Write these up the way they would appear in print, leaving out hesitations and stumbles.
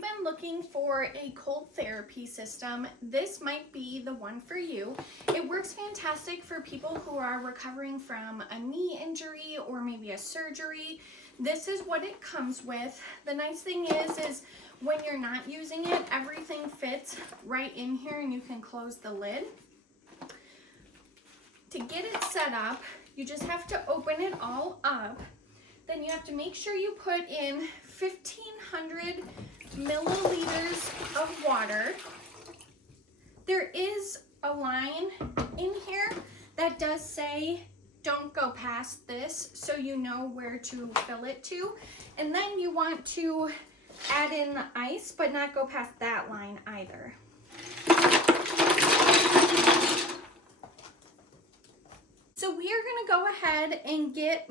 you've been looking for a cold therapy system, this might be the one for you. It works fantastic for people who are recovering from a knee injury or maybe a surgery. This is what it comes with. The nice thing is when you're not using it, everything fits right in here and you can close the lid. To get it set up, you just have to open it all up. Then you have to make sure you put in 1,500 milliliters of water. There is a line in here that does say don't go past this, so you know where to fill it to. And then you want to add in the ice, but not go past that line either. So we are going to go ahead and get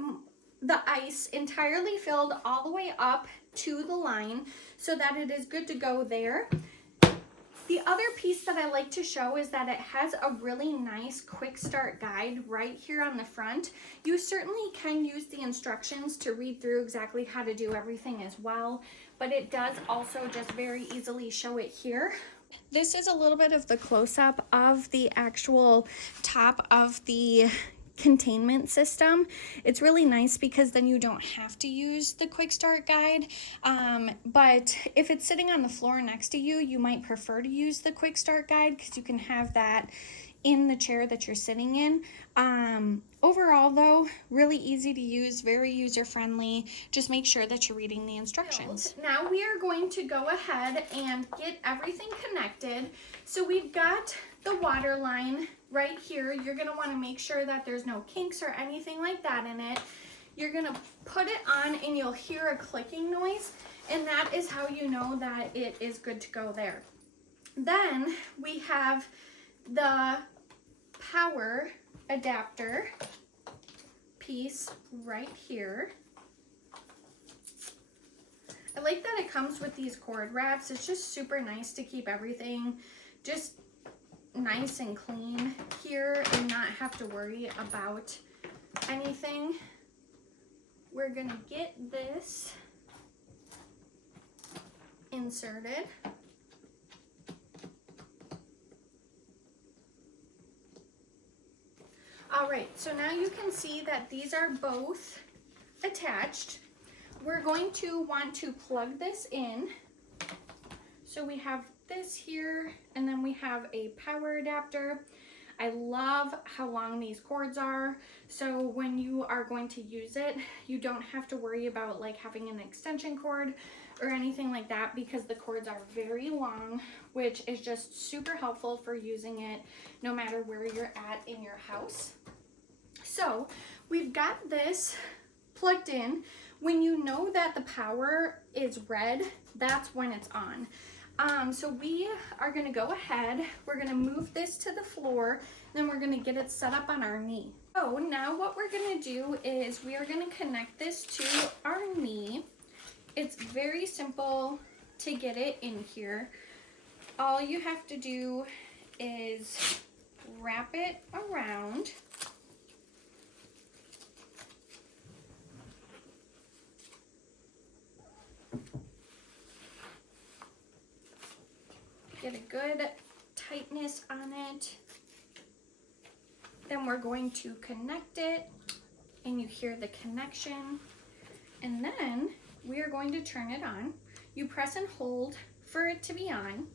the ice entirely filled all the way up to the line so that it is good to go there. The other piece that I like to show is that it has a really nice quick start guide right here on the front. You certainly can use the instructions to read through exactly how to do everything as well, but it does also just very easily show it here. This is a little bit of the close-up of the actual top of the containment system. It's really nice because then you don't have to use the quick start guide, but if it's sitting on the floor next to you, you might prefer to use the quick start guide because you can have that in the chair that you're sitting in. Overall though, really easy to use, very user-friendly. Just make sure that you're reading the instructions. Now we are going to go ahead and get everything connected. So we've got the water line right here. You're going to want to make sure that there's no kinks or anything like that in it. You're going to put it on and you'll hear a clicking noise, and that is how you know that it is good to go there. Then we have the power adapter piece right here. I like that it comes with these cord wraps. It's just super nice to keep everything just nice and clean here and not have to worry about anything. We're gonna get this inserted. All right, so now you can see that these are both attached. We're going to want to plug this in. So we have this here, and then we have a power adapter. I love how long these cords are, so when you are going to use it, you don't have to worry about like having an extension cord or anything like that, because the cords are very long, which is just super helpful for using it no matter where you're at in your house. So we've got this plugged in. When you know that the power is red, that's when it's on. So we are going to go ahead, we're going to move this to the floor, then we're going to get it set up on our knee. So now what we're going to do is we are going to connect this to our knee. It's very simple to get it in here. All you have to do is wrap it around. Get a good tightness on it. Then we're going to connect it, and you hear the connection. And then we are going to turn it on. You press and hold for it to be on,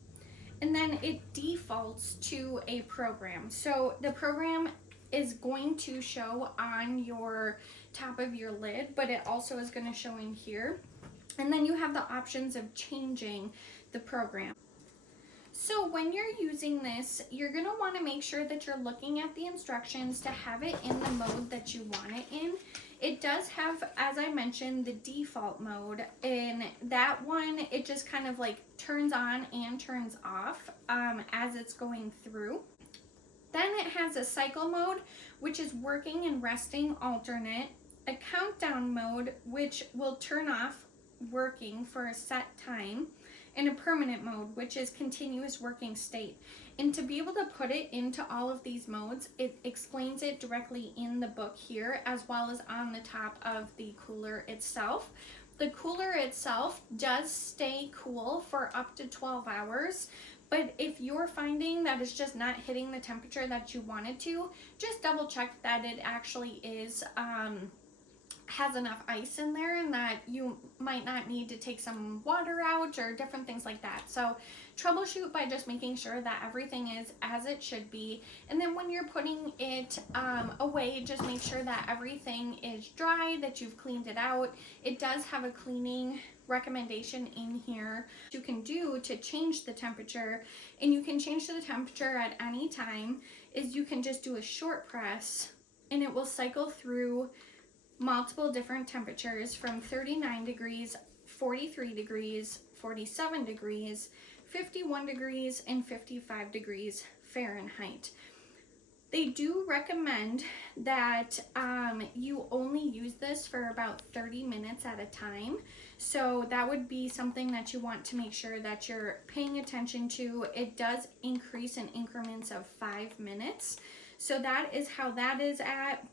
and then it defaults to a program. So the program is going to show on your top of your lid, but it also is going to show in here. And then you have the options of changing the program. So when you're using this, you're going to want to make sure that you're looking at the instructions to have it in the mode that you want it in. It does have, as I mentioned, the default mode, and that one, it just kind of like turns on and turns off as it's going through. Then it has a cycle mode, which is working and resting alternate, a countdown mode, which will turn off working for a set time, and a permanent mode, which is continuous working state. And to be able to put it into all of these modes, it explains it directly in the book here, as well as on the top of the cooler itself. The cooler itself does stay cool for up to 12 hours. But if you're finding that it's just not hitting the temperature that you want it to, just double check that it actually is has enough ice in there and that you might not need to take some water out or different things like that. So troubleshoot by just making sure that everything is as it should be. And then when you're putting it away, just make sure that everything is dry, that you've cleaned it out. It does have a cleaning recommendation in here you can do to change the temperature, and you can change the temperature at any time. Is you can just do a short press and it will cycle through multiple different temperatures from 39 degrees, 43 degrees, 47 degrees, 51 degrees, and 55 degrees Fahrenheit. They do recommend that you only use this for about 30 minutes at a time. So that would be something that you want to make sure that you're paying attention to. It does increase in increments of 5 minutes. So that is how that is at.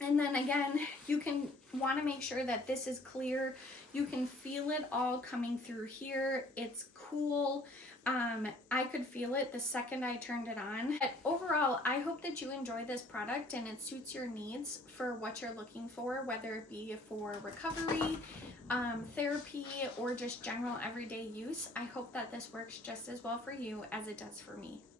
And then again, you can want to make sure that this is clear. You can feel it all coming through here. It's cool. I could feel it the second I turned it on. But overall, I hope that you enjoy this product and it suits your needs for what you're looking for, whether it be for recovery, therapy, or just general everyday use. I hope that this works just as well for you as it does for me.